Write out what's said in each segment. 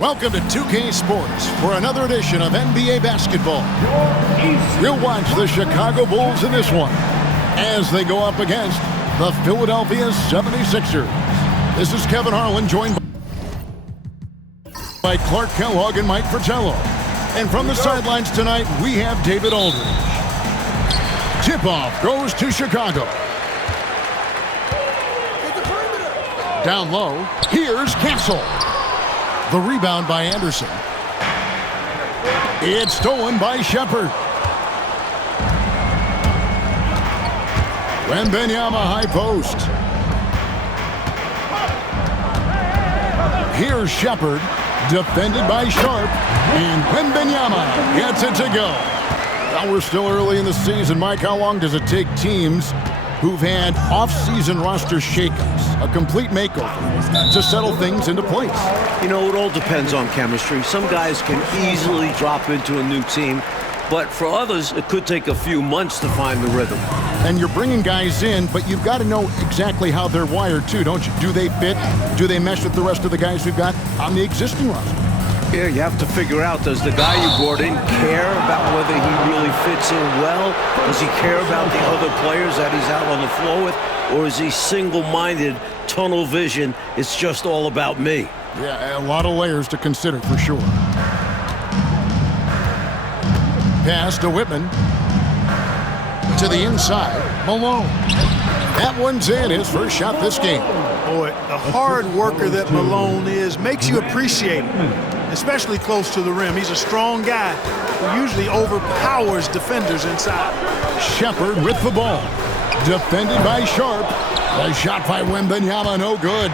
Welcome to 2K Sports for another edition of NBA basketball. We'll watch the Chicago Bulls in this one as they go up against the Philadelphia 76ers. This is Kevin Harlan, joined by Clark Kellogg and Mike Fratello. And from the sidelines tonight, we have David Aldridge. Tip-off goes to Chicago. Down low, here's Castle. The rebound by Anderson. It's stolen by Shepard. Wembanyama high post. Here's Shepard, defended by Sharp, and Wembanyama gets it to go. Now we're still early in the season. Mike, how long does it take teams who've had off-season roster shakeups, a complete makeover, to settle things into place? You know, it all depends on chemistry. Some guys can easily drop into a new team, but for others, it could take a few months to find the rhythm. And you're bringing guys in, but you've got to know exactly how they're wired, too, don't you? Do they fit? Do they mesh with the rest of the guys we've got on the existing roster? Yeah, you have to figure out, does the guy you brought in care about whether he really fits in well? Does he care about the other players that he's out on the floor with? Or is he single-minded, tunnel vision, it's just all about me? Yeah, a lot of layers to consider for sure. Pass to Whitman. To the inside, Malone. That one's in, his first shot this game. Boy, the hard worker that Malone is makes you appreciate him, especially close to the rim. He's a strong guy who usually overpowers defenders inside. Shepard with the ball. Defended by Sharp. A shot by Wembanyama, no good.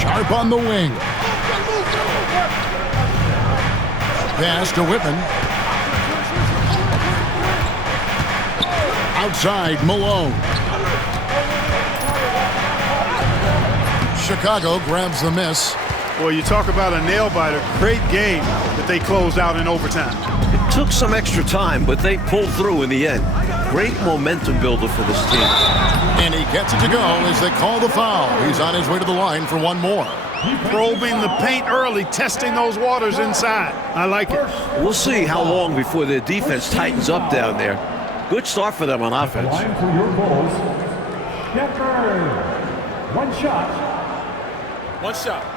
Sharp on the wing. Pass to Whitman. Outside, Malone. Chicago grabs the miss. Well, you talk about a nail-biter. Great game that they closed out in overtime. It took some extra time, but they pulled through in the end. Great momentum builder for this team. And he gets it to go as they call the foul. He's on his way to the line for one more. Probing the paint early, testing those waters inside. I like it. We'll see how long before their defense tightens up down there. Good start for them on offense. Line for your Bulls. Shepard. One shot. One shot.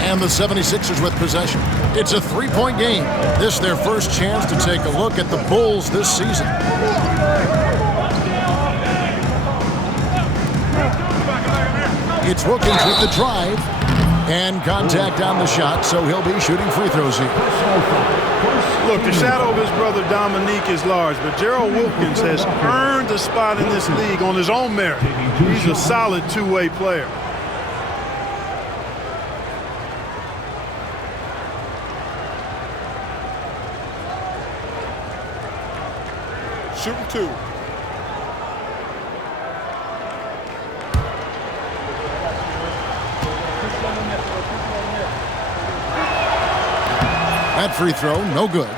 And the 76ers with possession. It's a three-point game. This their first chance to take a look at the Bulls this season. It's Wilkins with the drive. And contact on the shot, so he'll be shooting free throws here. Look, the shadow of his brother Dominique is large, but Gerald Wilkins has earned a spot in this league on his own merit. He's a solid two-way player. Shooting two. That free throw, no good.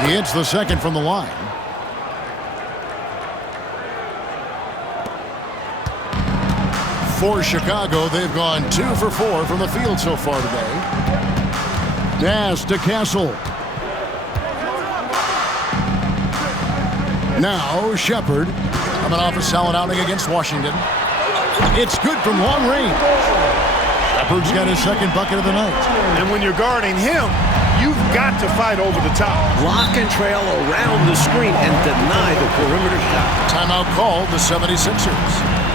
He hits the second from the line. For Chicago, they've gone 2 for 4 from the field so far today. Pass to Castle. Now Shepard coming off a solid outing against Washington. It's good from long range. Shepard's got his second bucket of the night. And when you're guarding him, you've got to fight over the top. Lock and trail around the screen and deny the perimeter shot. Timeout called the 76ers.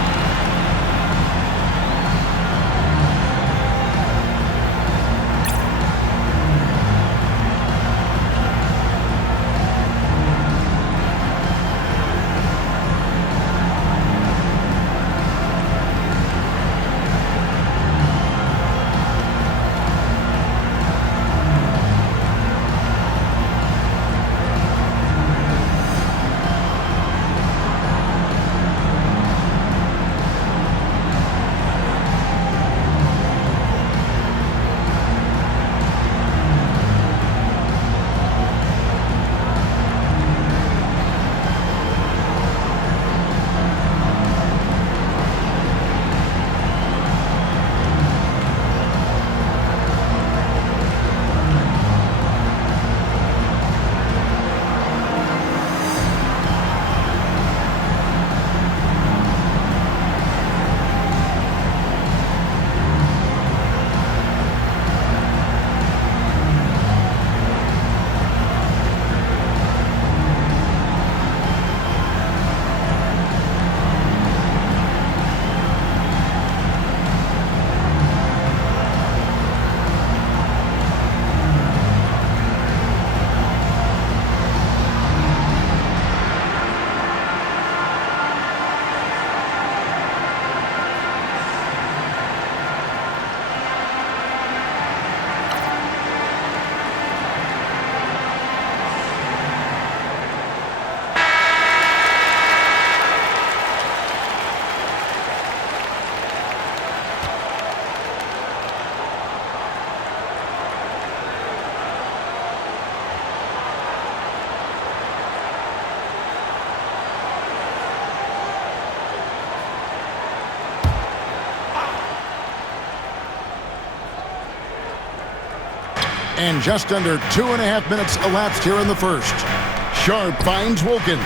And just under 2.5 minutes elapsed here in the first. Sharp finds Wilkins.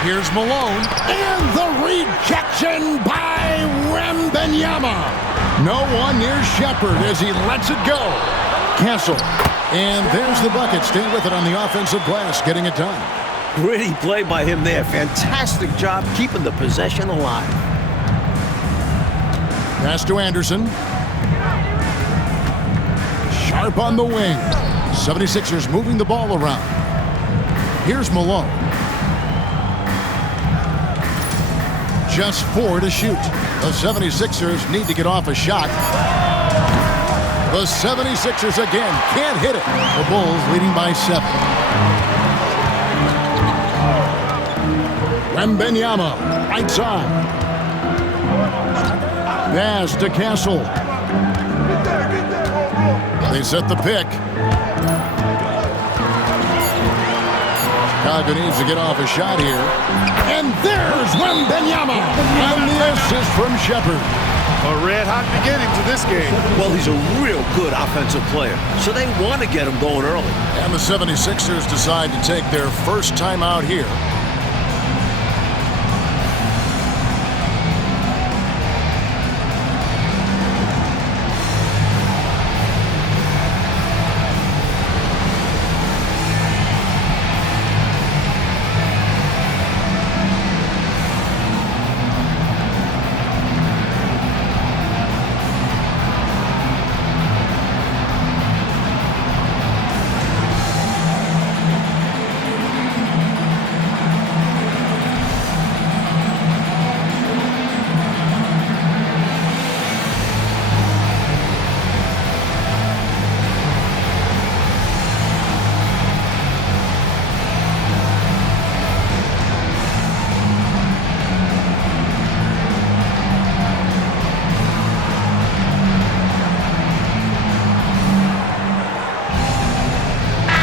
Here's Malone. And the rejection by Wembanyama. No one near Shepard as he lets it go. Castle. And there's the bucket. Stay with it on the offensive glass, getting it done. Gritty play by him there. Fantastic job keeping the possession alive. Pass to Anderson. Sharp on the wing. 76ers moving the ball around. Here's Malone. Just 4 to shoot. The 76ers need to get off a shot. The 76ers again can't hit it. The Bulls leading by 7. Wembanyama, right side. Pass to Castle. They set the pick. Chicago needs to get off a shot here. And there's Wembanyama. And the assist from Shepard. A red-hot beginning to this game. Well, he's a real good offensive player, so they want to get him going early. And the 76ers decide to take their first time out here.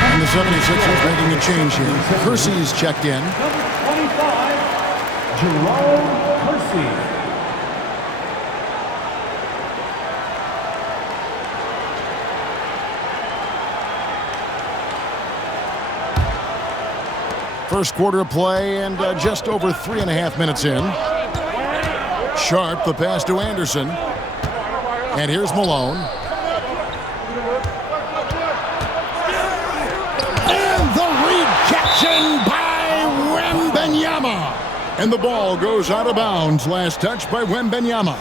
And the 76ers making a change here. Percy's checked in. Number 25, Jerome Percy. First quarter of play and just over 3.5 minutes in. Sharp, the pass to Anderson. And here's Malone. And the rejection by Wembanyama. And the ball goes out of bounds. Last touch by Wembanyama.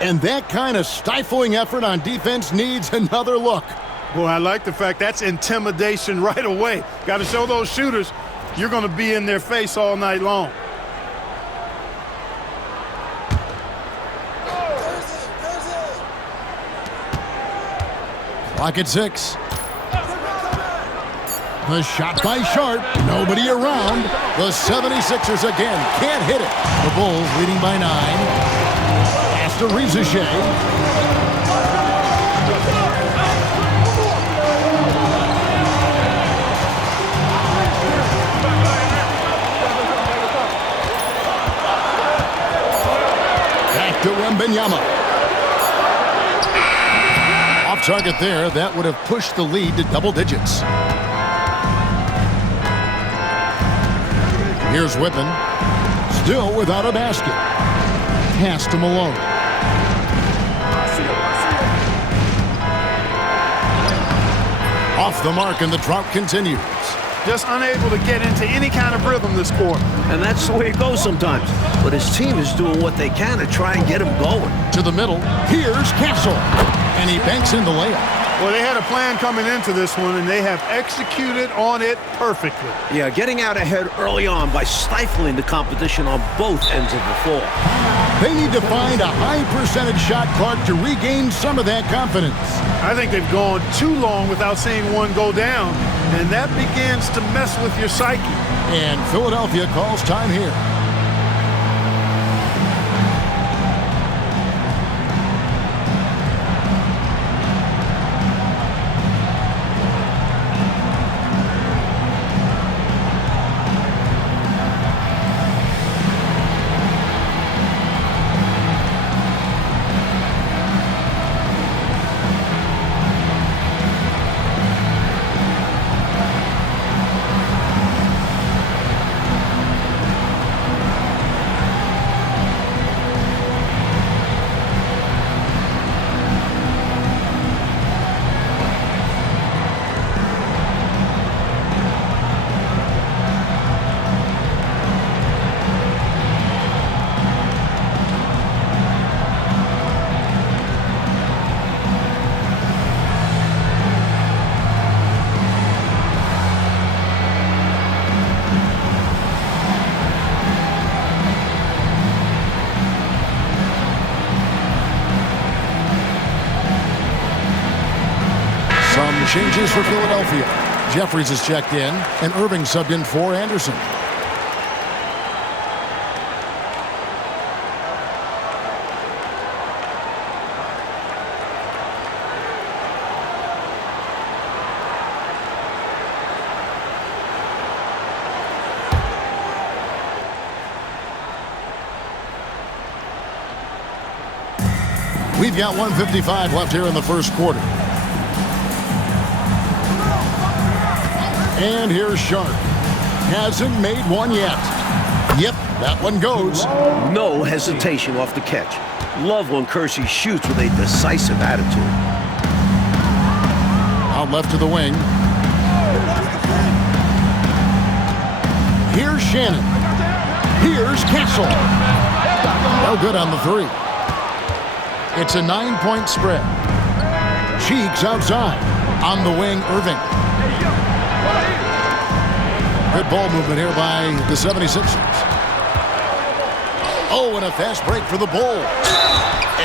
And that kind of stifling effort on defense needs another look. Boy, I like the fact that's intimidation right away. Got to show those shooters you're going to be in their face all night long. Clock at 6. The shot by Sharp. Nobody around. The 76ers again can't hit it. The Bulls leading by 9. Pass to Rizachet. Back to Wembanyama. Off target there. That would have pushed the lead to double digits. Here's Whippen. Still without a basket. Pass to Malone. Off the mark, and the drought continues. Just unable to get into any kind of rhythm this quarter. And that's the way it goes sometimes. But his team is doing what they can to try and get him going. To the middle. Here's Castle. And he banks in the layup. Well, they had a plan coming into this one, and they have executed on it perfectly. Yeah, getting out ahead early on by stifling the competition on both ends of the floor. They need to find a high percentage shot, Clark, to regain some of that confidence. I think they've gone too long without seeing one go down, and that begins to mess with your psyche. And Philadelphia calls time here. changes for Philadelphia. Jeffries is checked in, and Irving subbed in for Anderson. We've got 1:55 left here in the first quarter. And here's Sharp. Hasn't made one yet. Yep, that one goes. No hesitation off the catch. Love when Kersey shoots with a decisive attitude. Out left to the wing. Here's Shannon. Here's Castle. No good on the three. It's a 9-point spread. Cheeks outside. On the wing, Irving. Good ball movement here by the 76ers. Oh, and a fast break for the Bull.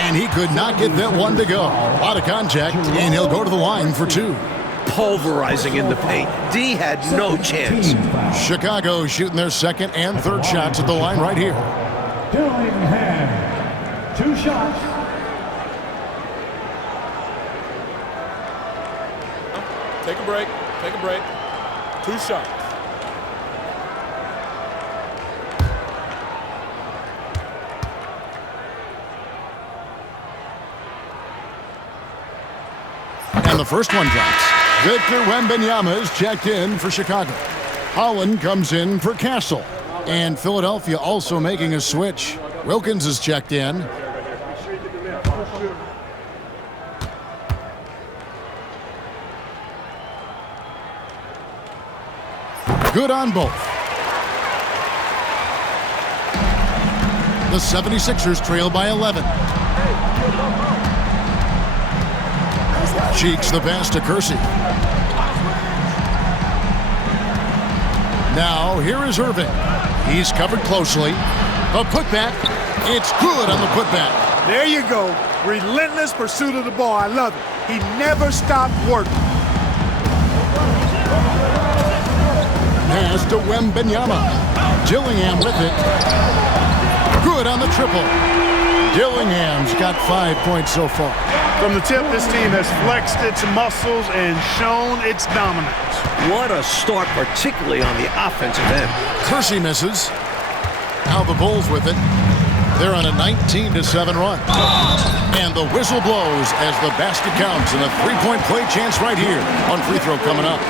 And he could not get that one to go. A lot of contact, and he'll go to the line for two. Pulverizing in the paint. D had no chance. Chicago shooting their second and third shots at the line right here. Dillingham, 2 shots. Take a break. Take a break. 2 shots. And the first one drops. Victor Wembanyama is checked in for Chicago. Holland comes in for Castle. And Philadelphia also making a switch. Wilkins is checked in. Good on both. The 76ers trail by 11. Cheeks the pass to Kersey. Now, here is Irving. He's covered closely. A putback. It's good on the putback. There you go. Relentless pursuit of the ball. I love it. He never stopped working. Pass to Wembanyama. Dillingham with it. Good on the triple. Dillingham's got 5 points so far. From the tip, this team has flexed its muscles and shown its dominance. What a start, particularly on the offensive end. Kersey misses. Now the Bulls with it. They're on a 19-7 run. And the whistle blows as the basket counts, and a three-point play chance right here on free throw coming up.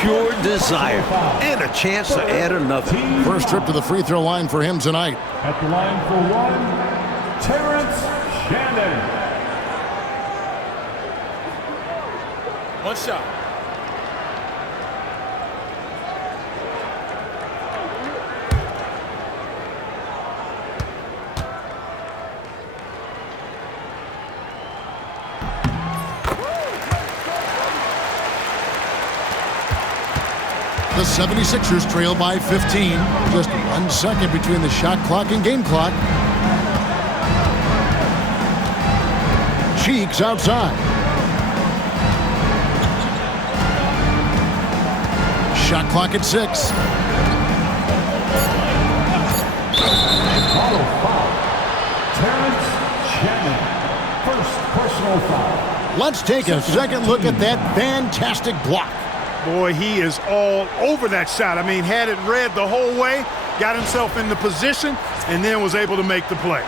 Pure desire and a chance to add another. First trip to the free throw line for him tonight. At the line for one, Terrence Shannon. 1 shot. The 76ers trail by 15. Just 1 second between the shot clock and game clock. Cheeks outside. Shot clock at 6. Auto foul. Terrence Shannon. First personal foul. Let's take a second look at that fantastic block. Boy, he is all over that shot. I mean, had it read the whole way, got himself in the position, and then was able to make the play.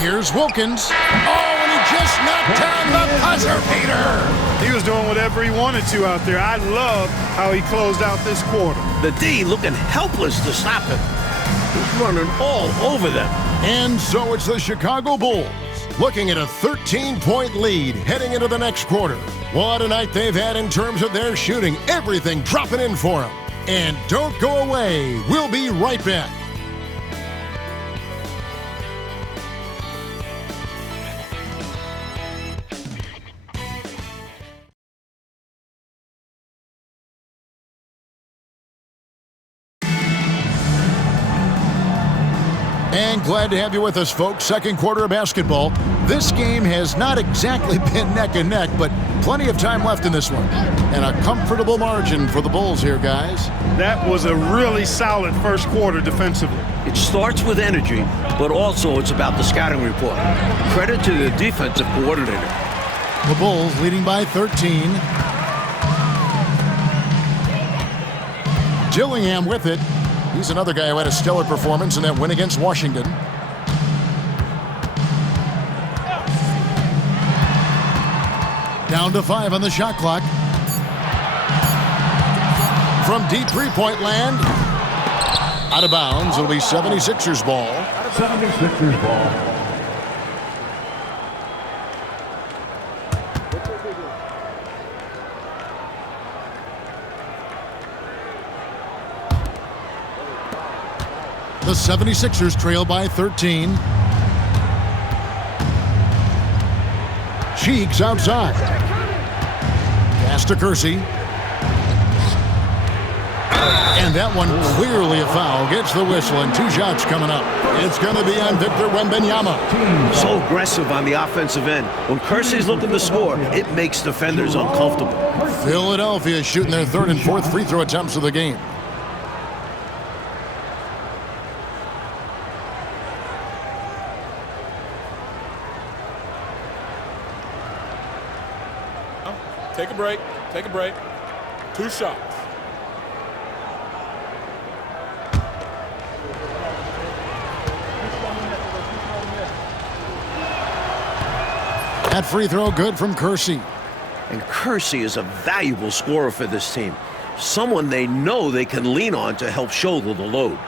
Here's Wilkins. Oh, and he just knocked down the buzzer beater. He was doing whatever he wanted to out there. I love how he closed out this quarter. The D looking helpless to stop him. He's running all over them. And so it's the Chicago Bulls looking at a 13-point lead heading into the next quarter. What a night they've had in terms of their shooting. Everything dropping in for them. And don't go away. We'll be right back. And glad to have you with us, folks. Second quarter of basketball. This game has not exactly been neck and neck, but plenty of time left in this one. And a comfortable margin for the Bulls here, guys. That was a really solid first quarter defensively. It starts with energy, but also it's about the scouting report. Credit to the defensive coordinator. The Bulls leading by 13. Dillingham with it. He's another guy who had a stellar performance in that win against Washington. Down to 5 on the shot clock. From deep three-point land. Out of bounds. It'll be 76ers ball. 76ers ball. The 76ers trail by 13. Cheeks outside. Pass to Kersey. And that one clearly a foul. Gets the whistle and 2 shots coming up. It's going to be on Victor Wembanyama. So aggressive on the offensive end. When Kersey's looking to score, it makes defenders uncomfortable. Philadelphia shooting their 3rd and 4th free throw attempts of the game. Take a break. Take a break. 2 shots. That free throw good from Kersey. And Kersey is a valuable scorer for this team. Someone they know they can lean on to help shoulder the load.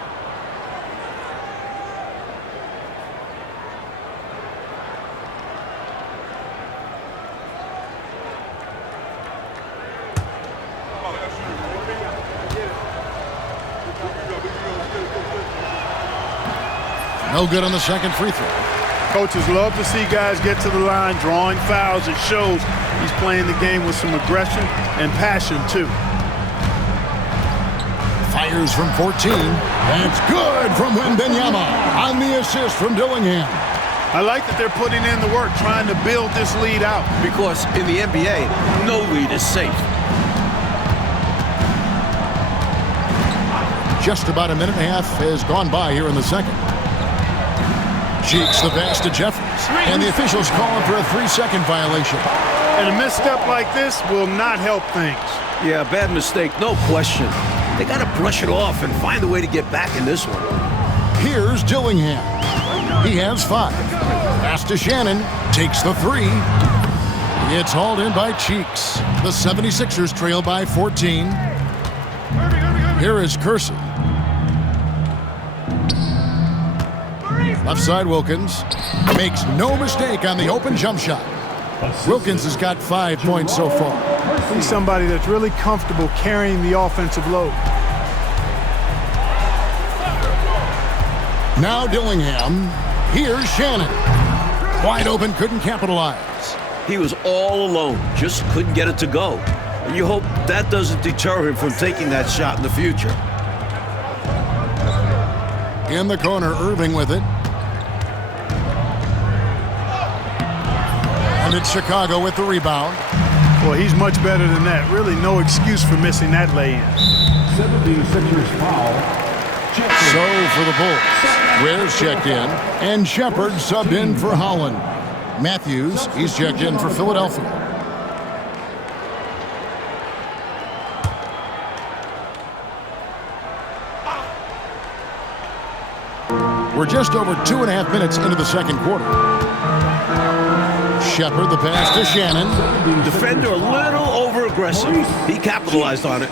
No good on the second free throw. Coaches love to see guys get to the line, drawing fouls. It shows he's playing the game with some aggression and passion, too. Fires from 14. That's good from Wembanyama on the assist from Dillingham. I like that they're putting in the work, trying to build this lead out. Because in the NBA, no lead is safe. Just about a minute and a half has gone by here in the second. Cheeks the pass to Jeffries. And the officials calling for a 3-second violation. And a misstep like this will not help things. Yeah, bad mistake, no question. They got to brush it off and find a way to get back in this one. Here's Dillingham. He has 5. Pass to Shannon. Takes the 3. It's hauled in by Cheeks. The 76ers trail by 14. Here is Kersey. Left side Wilkins. Makes no mistake on the open jump shot. Wilkins has got 5 points so far. He's somebody that's really comfortable carrying the offensive load. Now Dillingham. Here's Shannon. Wide open, couldn't capitalize. He was all alone, just couldn't get it to go. And you hope that doesn't deter him from taking that shot in the future. In the corner, Irving with it. And it's Chicago with the rebound. Well, he's much better than that. Really no excuse for missing that lay-in. 76ers foul. So for the Bulls, Ware's checked in, and Shepard subbed in for Holland. Matthews, he's checked in for Philadelphia. We're just over 2.5 minutes into the second quarter. Shepard, the pass to Shannon. Defender a little over-aggressive. He capitalized on it.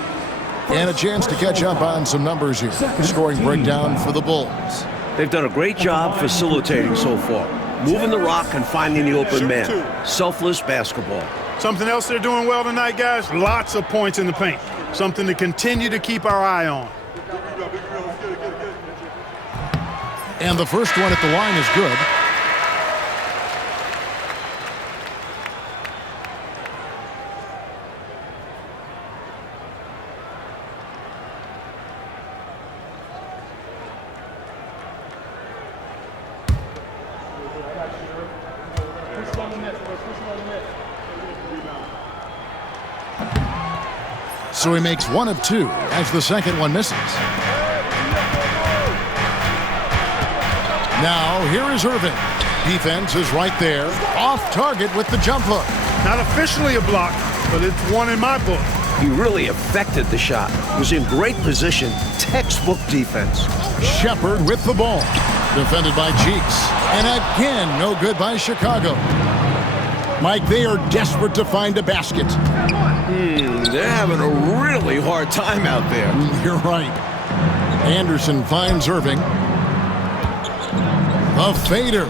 And a chance to catch up on some numbers here. Scoring breakdown for the Bulls. They've done a great job facilitating so far. Moving the rock and finding the open man. Selfless basketball. Something else they're doing well tonight, guys? Lots of points in the paint. Something to continue to keep our eye on. And the first one at the line is good. So he makes 1 of 2 as the second one misses. Now here is Irving. Defense is right there, off target with the jump hook. Not officially a block, but it's one in my book. He really affected the shot. Was in great position. Textbook defense. Shepard with the ball. Defended by Cheeks. And again, no good by Chicago. Mike, they are desperate to find a basket. They're having a really hard time out there. You're right. Anderson finds Irving. A fader.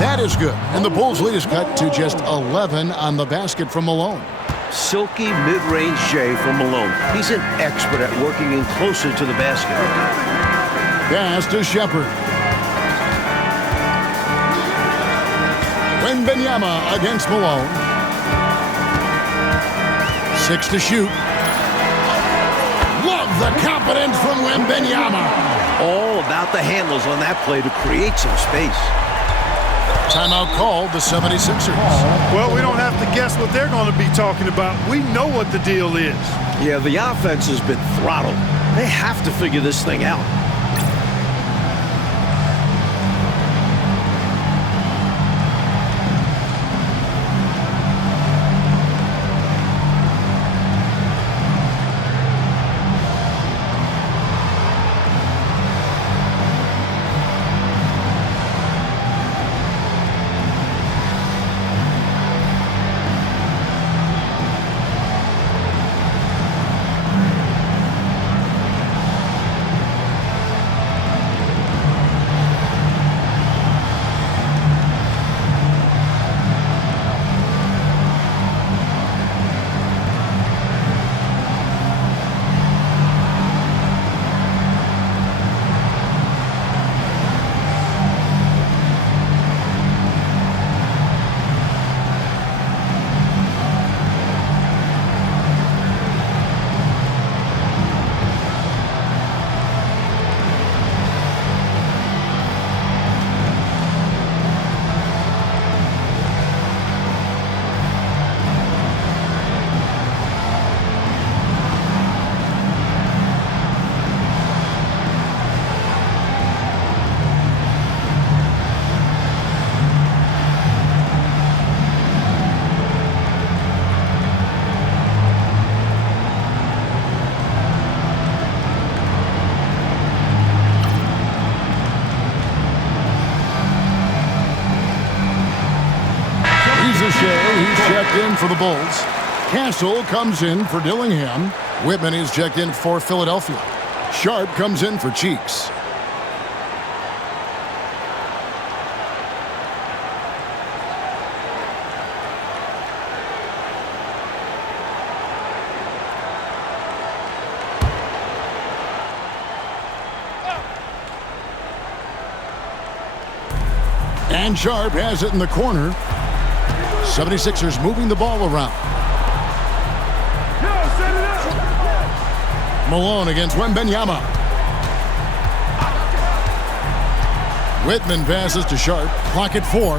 That is good. And the Bulls' lead is cut to just 11 on the basket from Malone. Silky mid-range J from Malone. He's an expert at working in closer to the basket. Pass to Shepard. Wembanyama against Malone. 6 to shoot. Love the confidence from Wembanyama. All about the handles on that play to create some space. Timeout called the 76ers. Well, we don't have to guess what they're going to be talking about. We know what the deal is. Yeah, the offense has been throttled. They have to figure this thing out. He's checked in for the Bulls. Castle comes in for Dillingham. Whitman is checked in for Philadelphia. Sharp comes in for Cheeks. And Sharp has it in the corner. 76ers moving the ball around. Malone against Wembanyama. Whitman passes to Sharp. Clock at 4.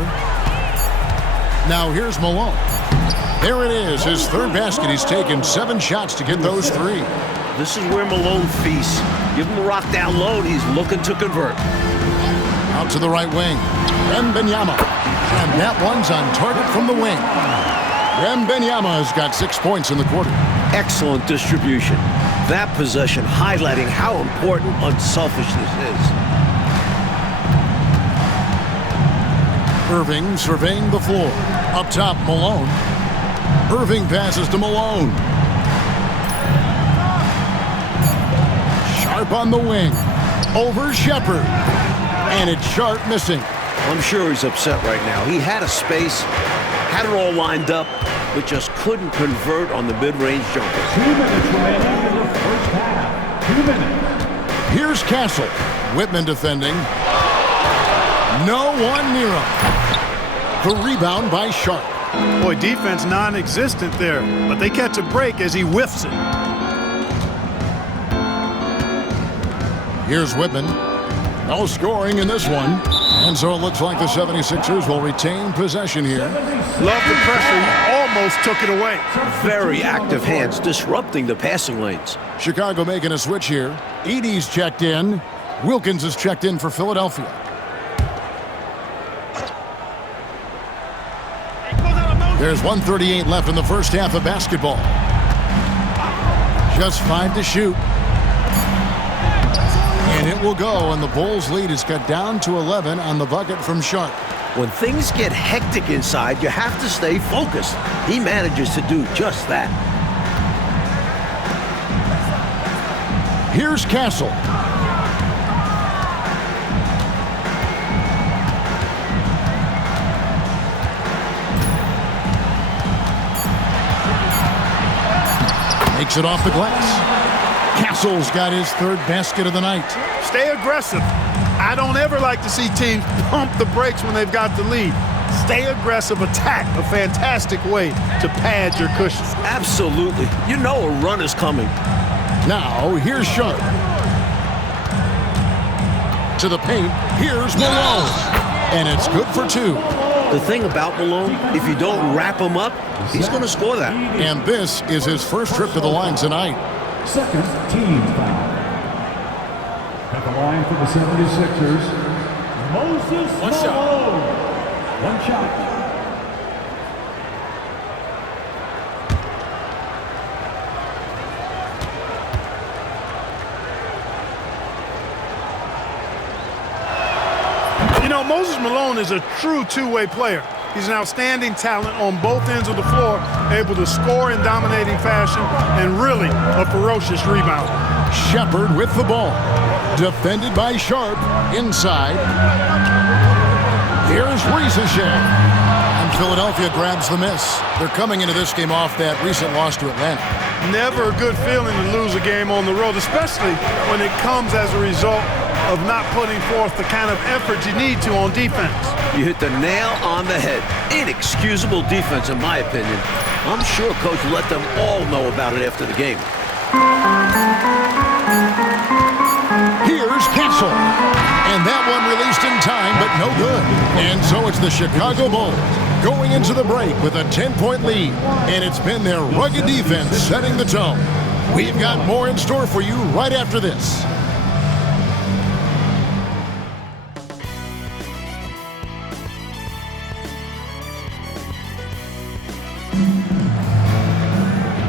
Now here's Malone. There it is, his third basket. He's taken 7 shots to get those 3. This is where Malone feasts. Give him the rock down low, and he's looking to convert. Out to the right wing. Wembanyama. And that one's on target from the wing. Wembanyama has got 6 points in the quarter. Excellent distribution. That possession highlighting how important unselfishness is. Irving surveying the floor. Up top, Malone. Irving passes to Malone. Sharp on the wing. Over Shepard. And it's Sharp missing. I'm sure he's upset right now. He had a space, had it all lined up, but just couldn't convert on the mid-range jumper. 2 minutes remaining in the first half. 2 minutes. Here's Castle. Whitman defending. No one near him. The rebound by Sharp. Boy, defense non-existent there, but they catch a break as he whiffs it. Here's Whitman. No scoring in this one. And so it looks like the 76ers will retain possession here. Love the pressure. He almost took it away. Very active hands, disrupting the passing lanes. Chicago making a switch here. Edey's checked in. Wilkins is checked in for Philadelphia. There's 1:38 left in the first half of basketball. Just 5 to shoot. And it will go, and the Bulls' lead is cut down to 11 on the bucket from Sharp. When things get hectic inside, you have to stay focused. He manages to do just that. Here's Castle. Makes it off the glass. Castle's got his third basket of the night. Stay aggressive. I don't ever like to see teams pump the brakes when they've got the lead. Stay aggressive, attack. A fantastic way to pad your cushion. Absolutely. You know a run is coming. Now, here's Sharp. To the paint, here's Malone. And it's good for 2. The thing about Malone, if you don't wrap him up, he's going to score that. And this is his first trip to the line tonight. Second team foul. At the line for the 76ers, Moses One shot. Malone. One shot. You know, Moses Malone is a true two-way player. He's an outstanding talent on both ends of the floor, able to score in dominating fashion, and really a ferocious rebounder. Shepard with the ball. Defended by Sharp. Inside. Here's Risacher. And Philadelphia grabs the miss. They're coming into this game off that recent loss to Atlanta. Never a good feeling to lose a game on the road, especially when it comes as a result of not putting forth the kind of effort you need to on defense. You hit the nail on the head. Inexcusable defense, in my opinion. I'm sure Coach let them all know about it after the game. Here's Castle. And that one released in time, but no good. And so it's the Chicago Bulls going into the break with a 10-point lead. And it's been their rugged defense setting the tone. We've got more in store for you right after this.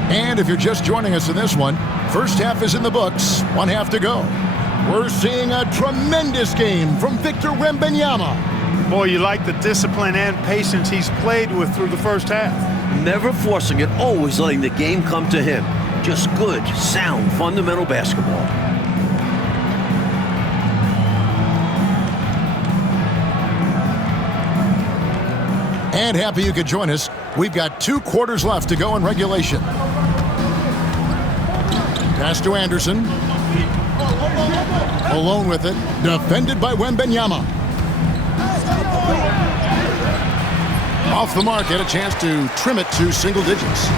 And if you're just joining us in this one, first half is in the books, 1 half to go. We're seeing a tremendous game from Victor Wembanyama. Boy, you like the discipline and patience he's played with through the first half. Never forcing it, always letting the game come to him. Just good, sound, fundamental basketball. And happy you could join us. We've got 2 quarters left to go in regulation. Pass to Anderson. Alone with it. Defended by Wembanyama. Off the mark, had a chance to trim it to single digits.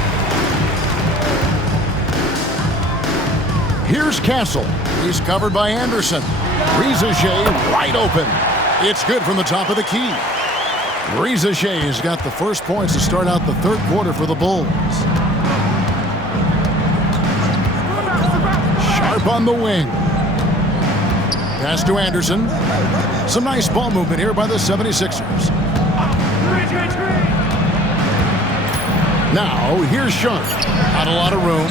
Here's Castle. He's covered by Anderson. Risacher wide open. It's good from the top of the key. Risacher's got the first points to start out the third quarter for the Bulls. Sharp on the wing. Pass to Anderson. Some nice ball movement here by the 76ers. Now, here's Sharp. Not a lot of room.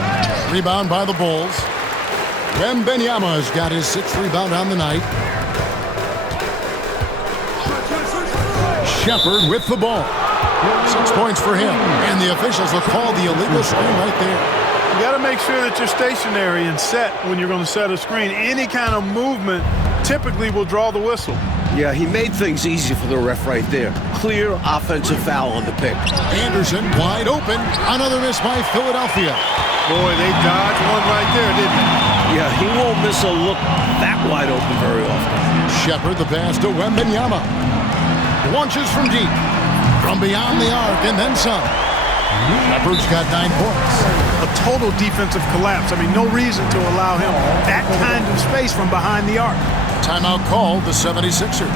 Rebound by the Bulls. Wembanyama's got his 6th rebound on the night. Shepard with the ball. 6 points for him. And the officials will call the illegal screen right there. You got to make sure that you're stationary and set when you're going to set a screen. Any kind of movement typically will draw the whistle. Yeah, he made things easy for the ref right there. Clear offensive foul on the pick. Anderson wide open. Another miss by Philadelphia. Boy, they dodged one right there, didn't they? Yeah, he won't miss a look that wide open very often. Shepard the pass to Wembanyama. Launches from deep. From beyond the arc and then some. Shepard's got 9 points. A total defensive collapse. I mean, no reason to allow him that kind of space from behind the arc. Timeout called the 76ers.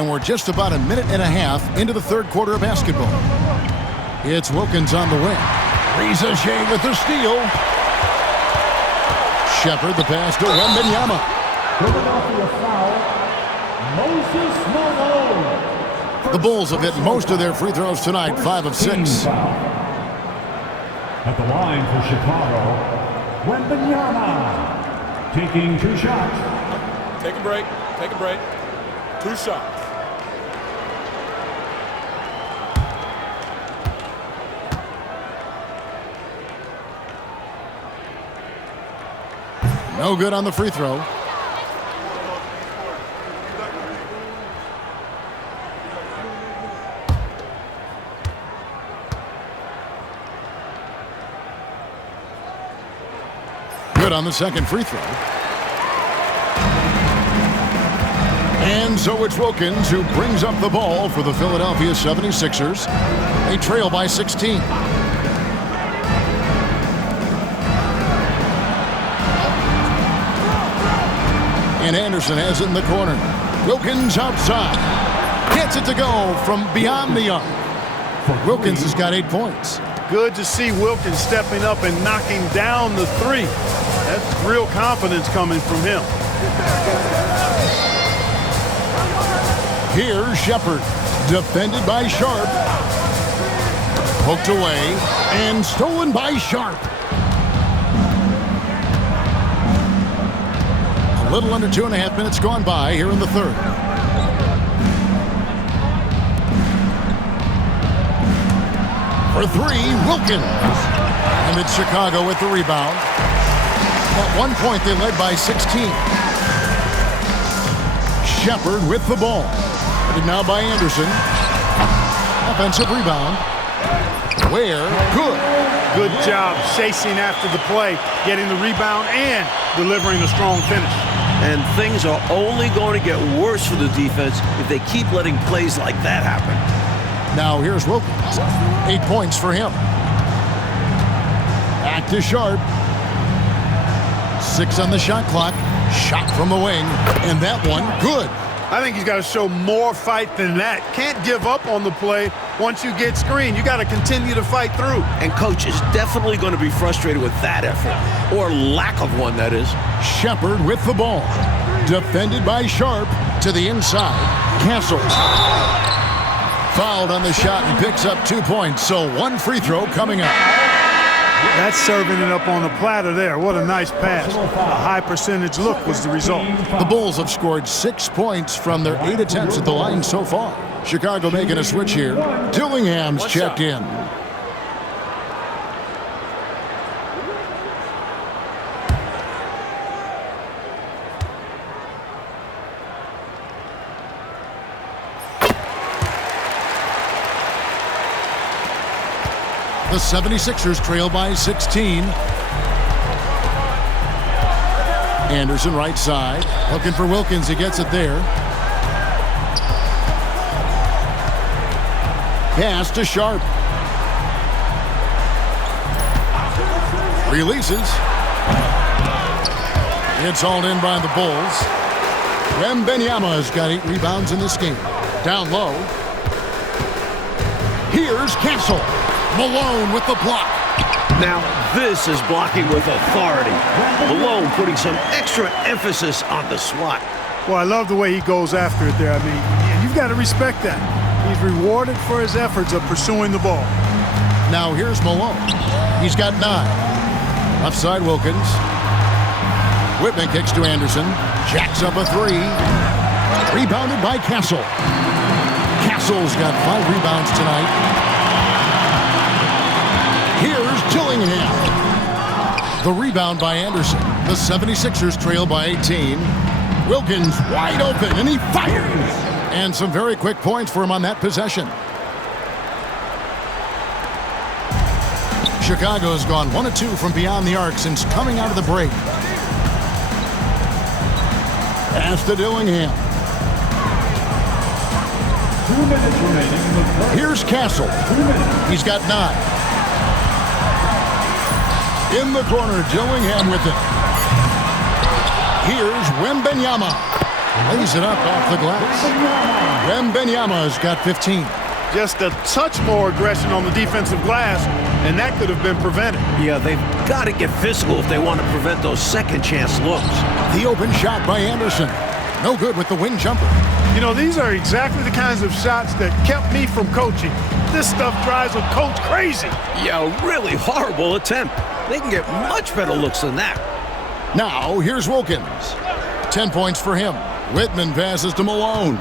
And we're just about a minute and a half into the third quarter of basketball. It's Wilkins on the wing. Riza-Shea with the steal. Shepard the pass to Wembanyama. Philadelphia foul. Moses Malone. The Bulls have hit most of their free throws tonight, 5 of 6. At the line for Chicago, Wembanyama. Taking 2 shots. Take a break. Take a break. 2 shots. No good on the free throw. Good on the second free throw. And so it's Wilkins who brings up the ball for the Philadelphia 76ers. They trail by 16. And Anderson has it in the corner. Wilkins outside. Gets it to go from beyond the arc. Wilkins has got 8 points. Good to see Wilkins stepping up and knocking down the 3. That's real confidence coming from him. Here's Shepard. Defended by Sharp. Poked away and stolen by Sharp. A little under 2.5 minutes gone by here in the third. For 3, Wilkins. And it's Chicago with the rebound. At one point, they led by 16. Shepard with the ball. And now by Anderson. Offensive rebound. Ware, good. Good job chasing after the play, getting the rebound, and delivering a strong finish. And things are only going to get worse for the defense if they keep letting plays like that happen. Now here's Wilkins. 8 points for him. Back to Sharp. 6 on the shot clock. Shot from the wing. And that one, good. I think he's got to show more fight than that. Can't give up on the play once you get screened. You got to continue to fight through. And coach is definitely going to be frustrated with that effort, or lack of one, that is. Shepard with the ball. Defended by Sharp to the inside. Castle. Fouled on the shot and picks up 2 points. So 1 free throw coming up. That's serving it up on the platter there. What a nice pass. A high percentage look was the result. The Bulls have scored 6 points from their 8 attempts at the line so far. Chicago making a switch here. Dillingham's checked in. The 76ers trail by 16. Anderson right side. Looking for Wilkins. He gets it there. Pass to Sharp. Releases. It's hauled in by the Bulls. Wembanyama has got 8 rebounds in this game. Down low. Here's Castle. Malone with the block. Now, this is blocking with authority. Malone putting some extra emphasis on the swat. Well, I love the way he goes after it there. I mean, you've got to respect that. He's rewarded for his efforts of pursuing the ball. Now here's Malone. He's got 9. Left side Wilkins. Whitman kicks to Anderson. Jacks up a 3. Rebounded by Castle. Castle's got 5 rebounds tonight. Here's Dillingham. The rebound by Anderson. The 76ers trail by 18. Wilkins wide open, and he fires. And some very quick points for him on that possession. Chicago's gone 1 of 2 from beyond the arc since coming out of the break. Pass to Dillingham. 2 minutes remaining in the third. Here's Castle. 2 minutes. He's got 9. In the corner, Dillingham with it. Here's Wembanyama. Lays it up off the glass. Wembanyama's got 15. Just a touch more aggression on the defensive glass, and that could have been prevented. Yeah, they've got to get physical if they want to prevent those second-chance looks. The open shot by Anderson. No good with the wing jumper. You know, these are exactly the kinds of shots that kept me from coaching. This stuff drives a coach crazy. Yeah, really horrible attempt. They can get much better looks than that. Now, here's Wilkins. 10 points for him. Whitman passes to Malone.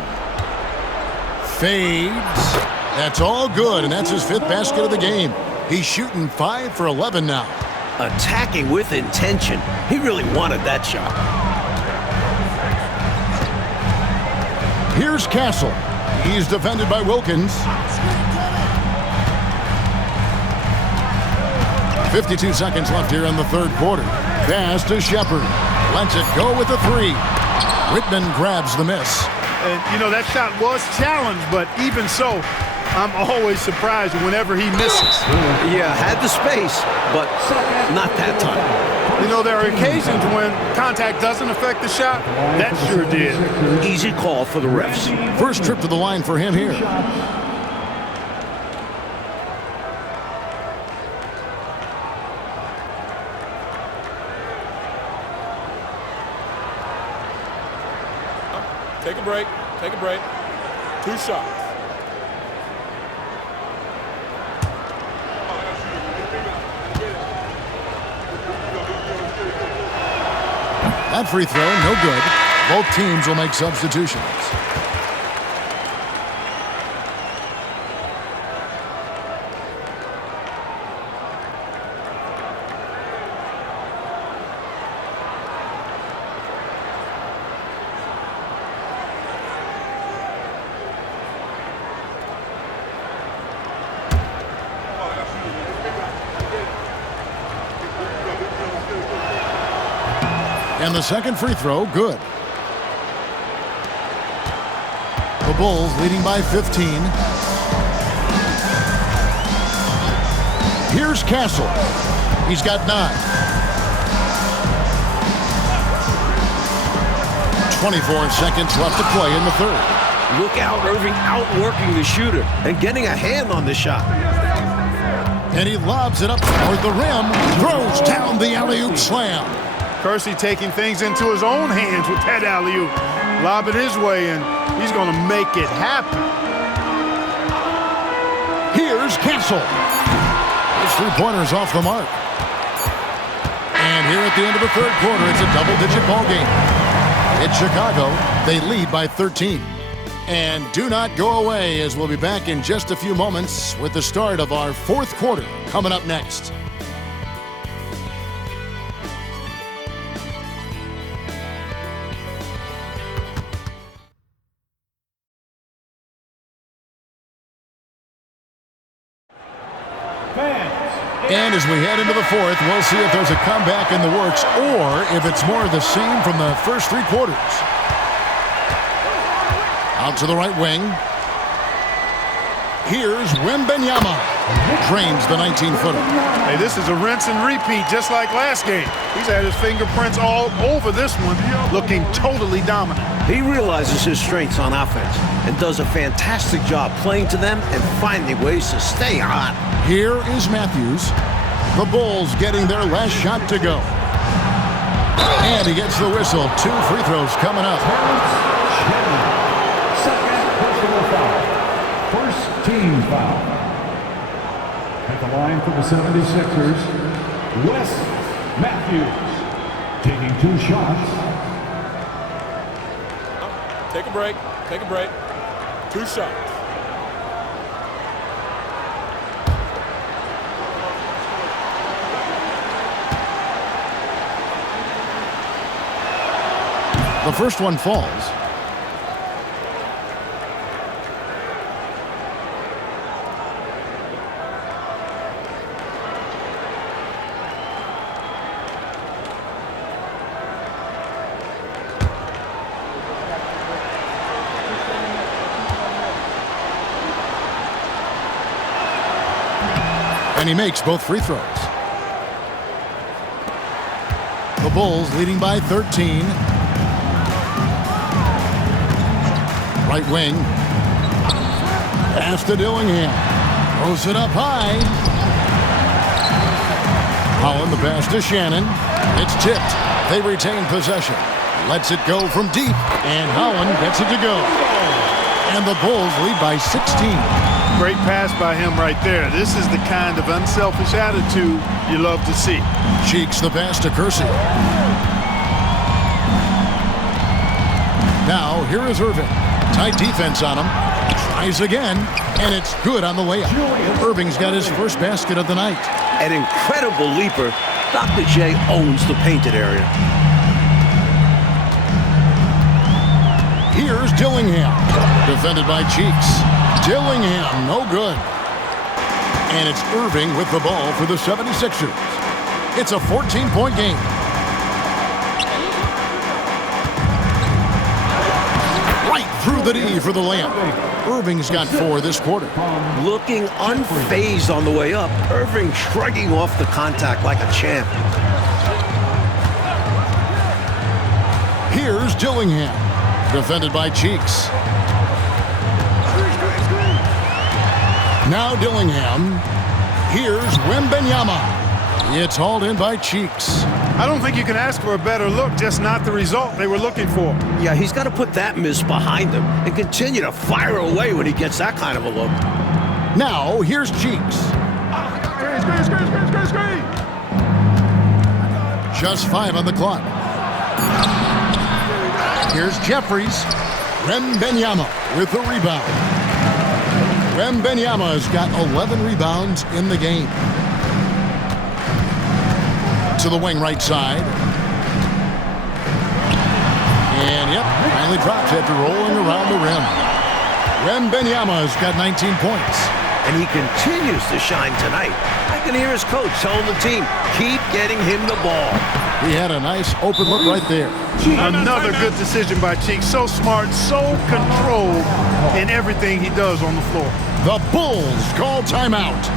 Fades. That's all good, and that's his 5th basket of the game. He's shooting 5 for 11 now. Attacking with intention. He really wanted that shot. Here's Castle. He's defended by Wilkins. 52 seconds left here in the 3rd quarter. Pass to Shepard. Lets it go with a 3. Whitman grabs the miss. And, you know, that shot was challenged, but even so, I'm always surprised whenever he misses. Yeah, had the space, but not that time. You know, there are occasions when contact doesn't affect the shot. That sure did. Easy call for the refs. First trip to the line for him here. Take a break. Take a break. 2 shots. That free throw, no good. Both teams will make substitutions. And the second free throw, good. The Bulls leading by 15. Here's Castle. He's got 9. 24 seconds left to play in the 3rd. Look out, Irving outworking the shooter and getting a hand on the shot. And he lobs it up toward the rim. Throws down the alley-oop slam. Kersey taking things into his own hands with that alley-oop. Lob it his way, and he's going to make it happen. Here's Castle. His 3-pointers off the mark. And here at the end of the 3rd quarter, it's a double-digit ball game. It's Chicago. They lead by 13. And do not go away, as we'll be back in just a few moments with the start of our 4th quarter coming up next. And as we head into the 4th, we'll see if there's a comeback in the works or if it's more of the same from the first 3 quarters. Out to the right wing. Here's Wembanyama. Drains the 19-footer. Hey, this is a rinse and repeat just like last game. He's had his fingerprints all over this one, looking totally dominant. He realizes his strengths on offense and does a fantastic job playing to them and finding ways to stay hot. Here is Matthews. The Bulls getting their last shot to go. And he gets the whistle. 2 free throws coming up. Second personal foul. First team foul. At the line for the 76ers, Wes Matthews taking 2 shots. Take a break. Take a break. 2 shots. The first one falls. And he makes both free throws. The Bulls leading by 13. Right wing. Pass to Dillingham. Throws it up high. Holland, the pass to Shannon. It's tipped. They retain possession. Lets it go from deep. And Holland gets it to go. And the Bulls lead by 16. Great pass by him right there. This is the kind of unselfish attitude you love to see. Cheeks the pass to Kersey. Now, here is Irving. Tight defense on him. Tries again, and it's good on the layup. Irving's got his first basket of the night. An incredible leaper. Dr. J owns the painted area. Here's Dillingham. Defended by Cheeks. Dillingham, no good. And it's Irving with the ball for the 76ers. It's a 14-point game. Right through the D for the layup. Irving's got 4 this quarter. Looking unfazed on the way up. Irving shrugging off the contact like a champ. Here's Dillingham. Defended by Cheeks. Now Dillingham. Here's Wembanyama. It's hauled in by Cheeks. I don't think you can ask for a better look, just not the result they were looking for. Yeah, he's got to put that miss behind him and continue to fire away when he gets that kind of a look. Now here's Cheeks. Just 5 on the clock. Here's Jeffries. Wembanyama with the rebound. Wembanyama's got 11 rebounds in the game. To the wing right side. And yep, finally drops after rolling around the rim. Wembanyama's got 19 points. And he continues to shine tonight. I can hear his coach telling the team, keep getting him the ball. He had a nice open look right there. Another good decision by Cheeks. So smart, so controlled in everything he does on the floor. The Bulls call timeout.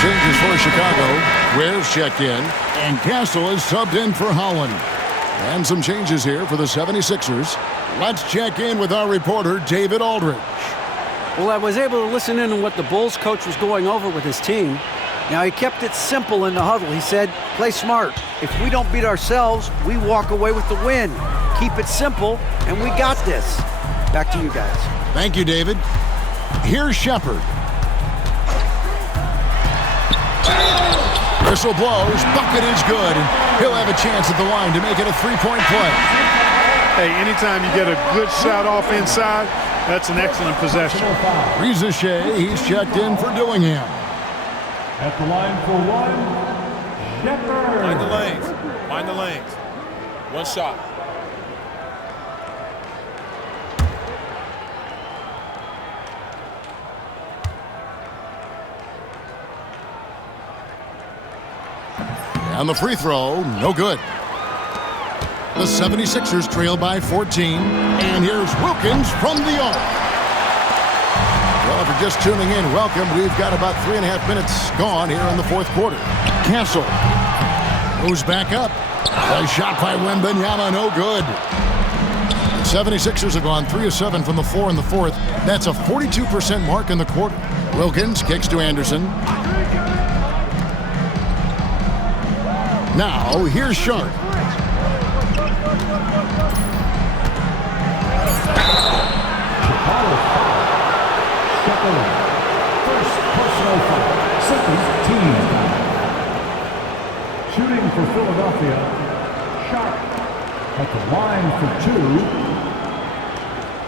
Changes for Chicago. Ware's checked in, and Castle is subbed in for Holland. And some changes here for the 76ers. Let's check in with our reporter, David Aldridge. Well, I was able to listen in on what the Bulls coach was going over with his team. Now, he kept it simple in the huddle. He said, play smart. If we don't beat ourselves, we walk away with the win. Keep it simple, and we got this. Back to you guys. Thank you, David. Here's Shepard. Whistle blows, bucket is good, and he'll have a chance at the line to make it a three-point play. Hey, anytime you get a good shot off inside, that's an excellent possession. Reza Shea, he's checked in for Dillingham. At the line for one, Shepard. Mind the lanes. Mind the lanes. One shot. And the free throw, no good. The 76ers trail by 14. And here's Wilkins from the arc. Well, if you're just tuning in, welcome. We've got about 3.5 minutes gone here in the fourth quarter. Castle moves back up. A shot by Wembanyama, no good. The 76ers have gone 3 of 7 from the floor in the fourth. That's a 42% mark in the quarter. Wilkins kicks to Anderson. Now, here's Sharp. First personal foul. Second team foul. Shooting for Philadelphia, Sharp at the line for 2.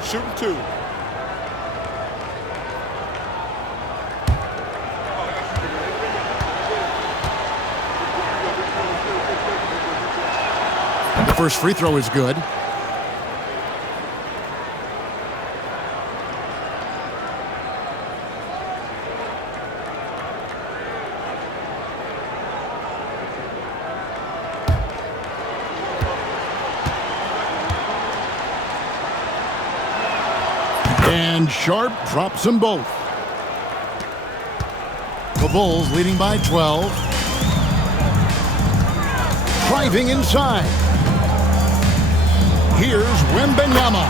Shooting 2. The first free throw is good. And Sharp drops them both. The Bulls leading by 12. Driving inside. Here's Wembanyama.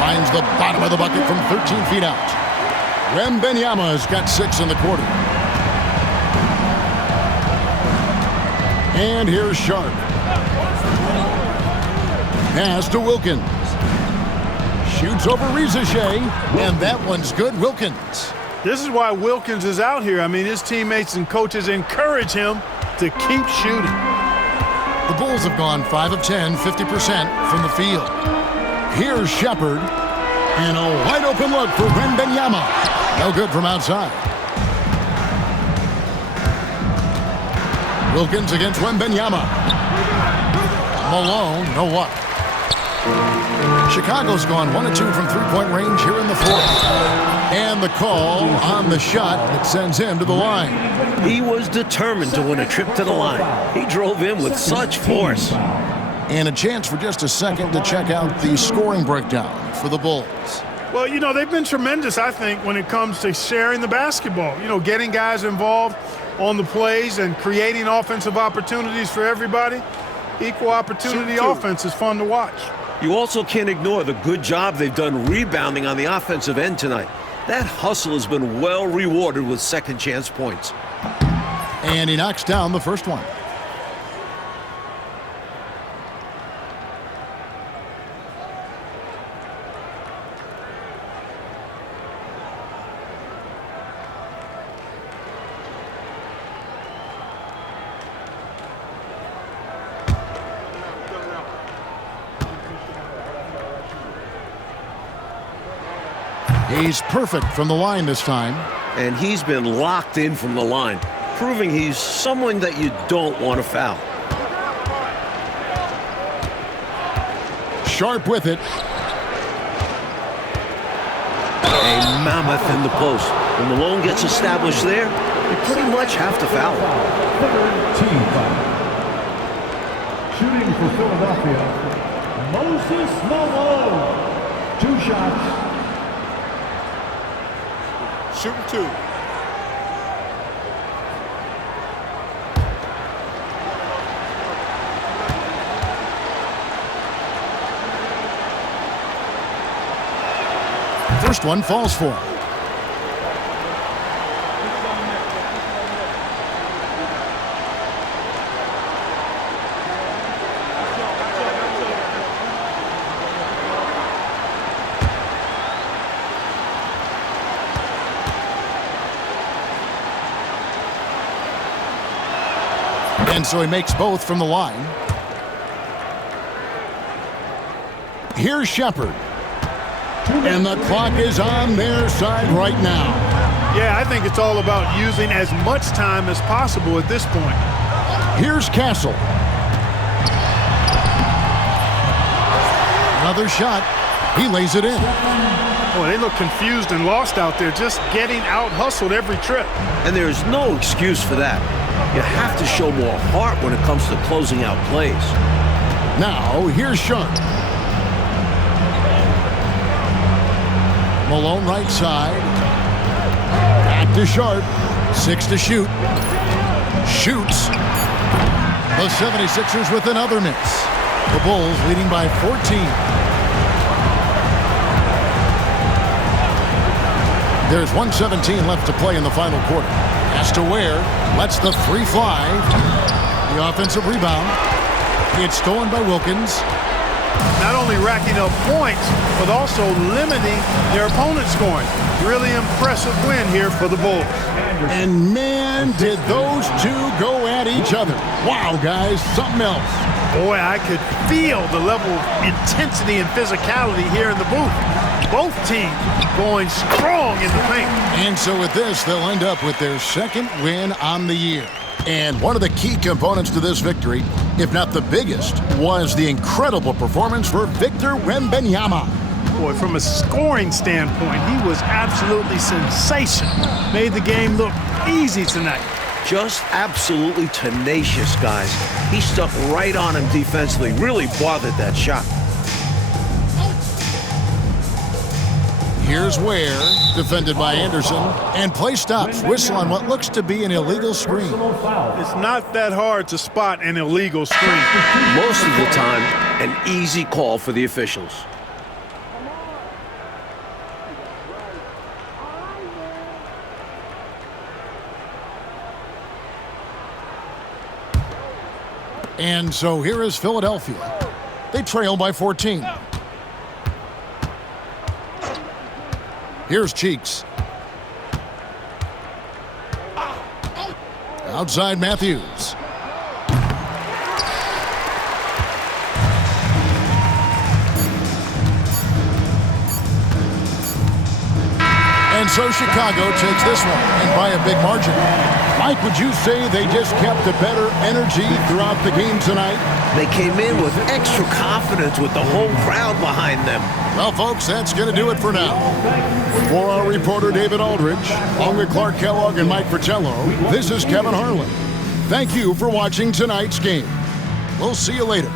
Finds the bottom of the bucket from 13 feet out. Wembanyama's got 6 in the quarter. And here's Sharp. Pass to Wilkins. Shoots over Rizache, and that one's good. Wilkins. This is why Wilkins is out here. I mean, his teammates and coaches encourage him to keep shooting. The Bulls have gone 5 of 10, 50% from the field. Here's Shepard, and a wide open look for Wembanyama. No good from outside. Wilkins against Wembanyama. Malone, no what? Chicago's gone 1 of 2 from three-point range here in the fourth. And the call on the shot that sends him to the line. He was determined to win a trip to the line. He drove in with such force. And a chance for just a second to check out the scoring breakdown for the Bulls. Well, you know, they've been tremendous, I think, when it comes to sharing the basketball. You know, getting guys involved on the plays and creating offensive opportunities for everybody. Equal opportunity offense is fun to watch. You also can't ignore the good job they've done rebounding on the offensive end tonight. That hustle has been well rewarded with second chance points. And he knocks down the first one. He's perfect from the line this time. And he's been locked in from the line, proving he's someone that you don't want to foul. Sharp with it. A mammoth in the post. When Malone gets established there, you pretty much have to foul. Third team foul. Shooting for Philadelphia, Moses Malone. 2 shots. Shooting 2. First one falls for him. And so he makes both from the line. Here's Shepard. And the clock is on their side right now. Yeah, I think it's all about using as much time as possible at this point. Here's Castle. Another shot. He lays it in. Boy, they look confused and lost out there, just getting out-hustled every trip. And there's no excuse for that. You have to show more heart when it comes to closing out plays. Now, here's Sharp. Malone right side. Back to Sharp. 6 to shoot. Shoots. The 76ers with another miss. The Bulls leading by 14. There's 1:17 left to play in the final quarter. Has to Ware. Lets the three fly. The offensive rebound. It's stolen by Wilkins. Not only racking up points, but also limiting their opponent's scoring. Really impressive win here for the Bulls. And man, did those two go at each other. Wow, guys, something else. Boy, I could feel the level of intensity and physicality here in the booth. Both teams going strong in the paint. And so with this, they'll end up with their second win on the year. And one of the key components to this victory, if not the biggest, was the incredible performance for Victor Wembanyama. Boy, from a scoring standpoint, he was absolutely sensational. Made the game look easy tonight. Just absolutely tenacious, guys. He stuck right on him defensively. Really bothered that shot. Here's Ware, defended by Anderson, and play stops. Whistle on what looks to be an illegal screen. It's not that hard to spot an illegal screen. Most of the time, an easy call for the officials. And so here is Philadelphia. They trail by 14. Here's Cheeks. Outside Matthews. And so Chicago takes this one, and by a big margin. Mike, would you say they just kept a better energy throughout the game tonight? They came in with extra confidence with the whole crowd behind them. Well, folks, that's going to do it for now. For our reporter, David Aldridge, along with Clark Kellogg and Mike Fratello, this is Kevin Harlan. Thank you for watching tonight's game. We'll see you later.